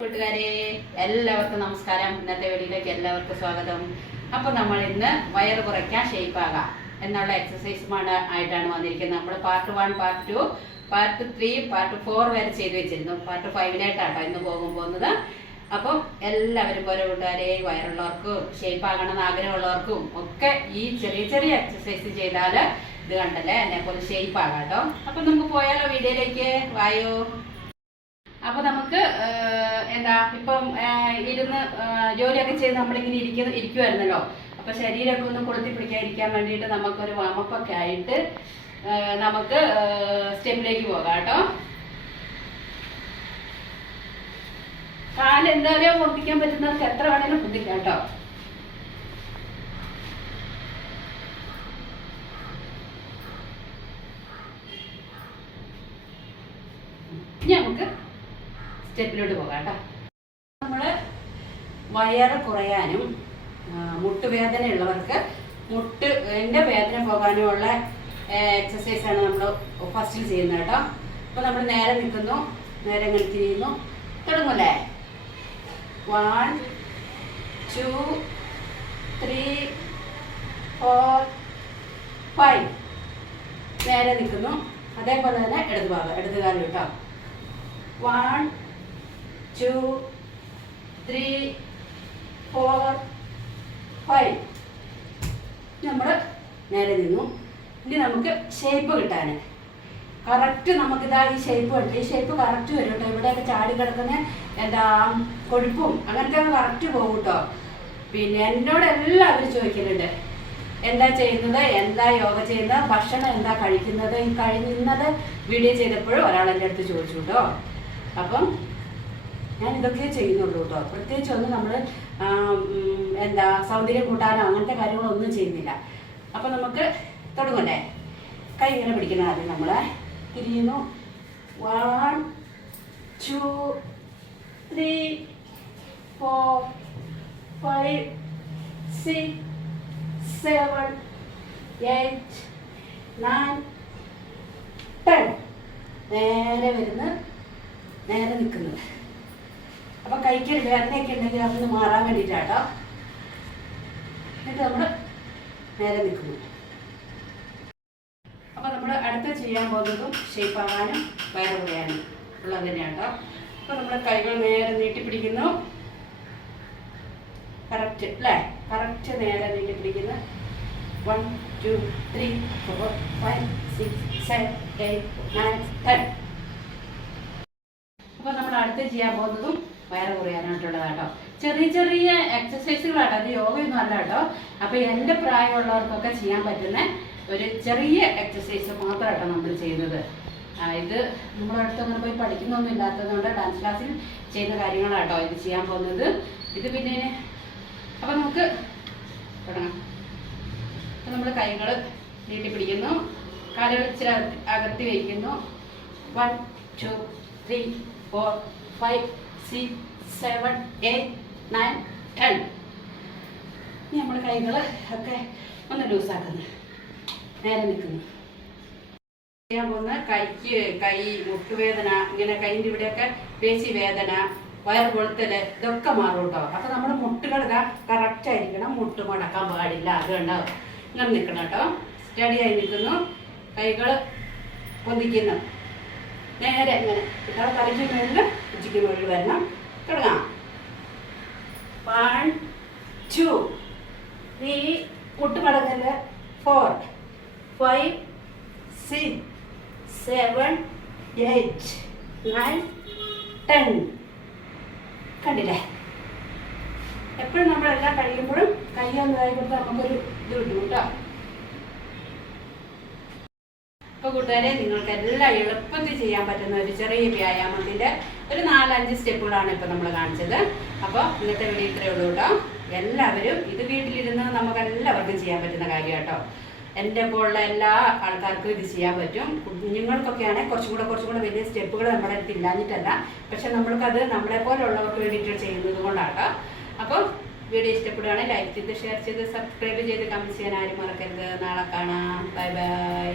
കൂട്ടുകാരെ എല്ലാവർക്കും നമസ്കാരം. ഇന്നത്തെ വീഡിയോയിലേക്ക് എല്ലാവർക്കും സ്വാഗതം. അപ്പോൾ നമ്മൾ ഇന്ന് വയറ് കുറയ്ക്കാൻ ഷേപ്പാകാം എന്നുള്ള എക്സസൈസുമാണ് ആയിട്ടാണ് വന്നിരിക്കുന്നത്. നമ്മൾ പാർട്ട് 1, പാർട്ട് 2, പാർട്ട് 3, പാർട്ട് 4 വരെ ചെയ്തു വെച്ചിരുന്നു. പാർട്ട് 5 ഇന്ന് പോകുന്നത്. അപ്പം എല്ലാവരും പോലെ കൂട്ടുകാരെ വയറുള്ളവർക്കും ഷേപ്പാകണമെന്ന് ആഗ്രഹമുള്ളവർക്കും ഒക്കെ ഈ ചെറിയ ചെറിയ എക്സസൈസ് ചെയ്താൽ ഇത് കണ്ടല്ലേ എന്നെ പോലെ ഷേപ്പാകാം കേട്ടോ. അപ്പം നമുക്ക് പോയാലോ വീഡിയോയിലേക്ക്. വായോ. അപ്പൊ നമുക്ക് ഇപ്പം ഇരുന്ന് ജോലിയൊക്കെ ചെയ്ത് നമ്മളിങ്ങനെ ഇരിക്കുമായിരുന്നല്ലോ. അപ്പൊ ശരീരമൊക്കെ ഒന്ന് കൊളുത്തി പിടിക്കാതിരിക്കാൻ വേണ്ടിയിട്ട് നമുക്കൊരു വാമപ്പൊക്കെ ആയിട്ട് നമുക്ക് സ്റ്റെപ്പിലേക്ക് പോകാം കേട്ടോ. കാല് എന്തായാലും പൊന്തിക്കാൻ പറ്റുന്നവർക്ക് എത്ര വേണേലും പൊന്തിക്കാം കേട്ടോ. ഇനി നമുക്ക് സ്റ്റെപ്പിലോട്ട് പോകാം കേട്ടോ. നമ്മൾ വയറ് കുറയാനും മുട്ടുവേദന ഉള്ളവർക്ക് മുട്ടിൻ്റെ വേദന പോകാനുമുള്ള എക്സസൈസാണ് നമ്മൾ ഫസ്റ്റിൽ ചെയ്യുന്നത് കേട്ടോ. അപ്പോൾ നമ്മൾ നേരെ നിൽക്കുന്നു, നേരെ ഇങ്ങനെ തിരിയുന്നു, തുടങ്ങൂല്ലേ. 1 2 3 4 5 നേരെ നിൽക്കുന്നു. അതേപോലെ തന്നെ ഇടതുകാലം കേട്ടോ. 1 2 3 4 5 നമ്മൾ നേരെ നിന്നു. ഇനി നമുക്ക് ഷേപ്പ് കിട്ടാൻ കറക്റ്റ് നമുക്കിതാ ഈ ഷേപ്പ് കിട്ടും. ഈ ഷേപ്പ് കറക്റ്റ് വരും കേട്ടോ. ഇവിടെയൊക്കെ ചാടി കിടക്കുന്ന കൊഴുപ്പും അങ്ങനത്തെ കറക്റ്റ് പോകും കേട്ടോ. പിന്നെ എന്നോട് എല്ലാവരും ചോദിക്കുന്നുണ്ട് എന്താ ചെയ്യുന്നത്, എന്താ യോഗ ചെയ്യുന്നത്, ഭക്ഷണം എന്താ കഴിക്കുന്നത്. ഈ കഴിഞ്ഞത് വീഡിയോ ചെയ്തപ്പോഴും ഒരാൾ എൻ്റെ അടുത്ത് ചോദിച്ചു കേട്ടോ. അപ്പം ഞാൻ ഇതൊക്കെ ചെയ്യുന്നുള്ളൂ കേട്ടോ. പ്രത്യേകിച്ച് ഒന്നും നമ്മൾ സൗന്ദര്യം കൂട്ടാനോ അങ്ങനത്തെ കാര്യങ്ങളൊന്നും ചെയ്യുന്നില്ല. അപ്പം നമുക്ക് തുടങ്ങണ്ടേ. കൈ ഇങ്ങനെ പിടിക്കണം. ആദ്യം നമ്മൾ തിരിയുന്നു. 1 2 3 4 5 6 7 8 9 10 നേരെ വരുന്നു, നേരെ നിൽക്കുന്നത്. അപ്പൊ കൈക്കൊരു വേദനയൊക്കെ ഉണ്ടെങ്കിൽ അതൊന്ന് മാറാൻ വേണ്ടിയിട്ടാട്ടോ. എന്നിട്ട് നമ്മൾ നേരെ നിൽക്കുന്നു. അപ്പൊ നമ്മൾ അടുത്ത ചെയ്യാൻ പോകുന്നതും ഷേപ്പാകാനും വയറ് കുറയാനും ഉള്ളത് തന്നെയാണ് കേട്ടോ. അപ്പൊ നമ്മൾ കൈകൾ നേരെ നീട്ടിപ്പിടിക്കുന്നു. കറക്റ്റ് അല്ലേ, കറക്റ്റ് നേരെ നീട്ടിപ്പിടിക്കുന്നു. 1 2 3 4 5 6 7 8 9 10. അപ്പോൾ നമ്മൾ അടുത്ത് ചെയ്യാൻ പോകുന്നതും വയറ് കുറയാനായിട്ടുള്ളതാട്ടോ. ചെറിയ ചെറിയ എക്സസൈസുകളാട്ടോ, അത് യോഗയൊന്നും അല്ല കേട്ടോ. അപ്പോൾ എൻ്റെ പ്രായമുള്ളവർക്കൊക്കെ ചെയ്യാൻ പറ്റുന്ന ഒരു ചെറിയ എക്സസൈസ് മാത്രമാട്ടോ നമ്മൾ ചെയ്യുന്നത്. ഇത് നമ്മുടെ അടുത്ത് അങ്ങനെ പോയി പഠിക്കുന്നൊന്നും ഇല്ലാത്തതുകൊണ്ട് ഡാൻസ് ക്ലാസ്സിൽ ചെയ്യുന്ന കാര്യങ്ങളാട്ടോ ഇത് ചെയ്യാൻ പോകുന്നത്. ഇത് പിന്നെ അപ്പം നമുക്ക് തുടങ്ങാം. അപ്പം നമ്മൾ കൈകൾ നീട്ടിപ്പിടിക്കുന്നു, കാലുകൾ ഇച്ചിരി അകത്തി വയ്ക്കുന്നു. 1 2 3 4 5 6 7 8 9 10. ഇനി നമ്മൾ കൈകൾ ഒക്കെ ഒന്ന് ലൂസാക്കുന്നു, നേരെ നിൽക്കുന്നു. ചെയ്യാൻ പോകുന്ന കൈ മുട്ടുവേദന, ഇങ്ങനെ കൈൻ്റെ ഇവിടെയൊക്കെ പേശി വേദന, വയറ് കൊളുത്തല്, ഇതൊക്കെ മാറും കേട്ടോ. അപ്പൊ നമ്മൾ മുട്ടുകൾ കറക്റ്റ് ആയിരിക്കണം, മുട്ട് മടക്കാൻ പാടില്ല. അത് കണ്ടാവും ഇങ്ങനെ നിൽക്കണം കേട്ടോ. സ്റ്റഡിയായി നിൽക്കുന്നു, കൈകൾ പൊന്തിക്കുന്നു, നേരെ ഇങ്ങനെ തലയ്ക്ക് മുകളിൽ ഉച്ചയ്ക്ക് മുകളിൽ വരണം. തുടങ്ങാം. 1 2 3 മുട്ട് മടങ്ങല്. 4 5 6 7 8 9 10. കണ്ടില്ലേ. എപ്പോഴും നമ്മളെല്ലാം കഴിയുമ്പോഴും കൈ ഒന്നായി കൊടുത്താൽ നമുക്കൊരു ഇത് കിട്ടും കേട്ടോ. അപ്പോൾ കൂട്ടുകാരെ, നിങ്ങൾക്ക് എല്ലാം എളുപ്പത്തിൽ ചെയ്യാൻ പറ്റുന്ന ഒരു ചെറിയ വ്യായാമത്തിൻ്റെ ഒരു 4-5 സ്റ്റെപ്പുകളാണ് ഇപ്പോൾ നമ്മൾ കാണിച്ചത്. അപ്പോൾ ഇന്നത്തെ വീഡിയോ ഇത്രയേ ഉള്ളൂ കേട്ടോ. എല്ലാവരും ഇത് വീട്ടിലിരുന്ന് നമുക്ക് എല്ലാവർക്കും ചെയ്യാൻ പറ്റുന്ന കാര്യം കേട്ടോ. എൻ്റെ പോലുള്ള എല്ലാ ആൾക്കാർക്കും ഇത് ചെയ്യാൻ പറ്റും. കുഞ്ഞുങ്ങൾക്കൊക്കെയാണെങ്കിൽ കുറച്ചും കൂടെ വലിയ സ്റ്റെപ്പുകൾ നമ്മുടെ അടുത്ത് ഇല്ലാഞ്ഞിട്ടല്ല, പക്ഷെ നമ്മൾക്കത് നമ്മളെ പോലുള്ളവർക്ക് വേണ്ടിയിട്ട് ചെയ്യുന്നത് കൊണ്ടാട്ടോ. അപ്പോൾ വീഡിയോ ഇഷ്ടപ്പെടുകയാണെങ്കിൽ ലൈക്ക് ചെയ്ത്, ഷെയർ ചെയ്ത്, സബ്സ്ക്രൈബ് ചെയ്ത്, കമൻറ്റ് ചെയ്യാൻ ആരും മറക്കരുത്. നാളെ കാണാം. Bye bye.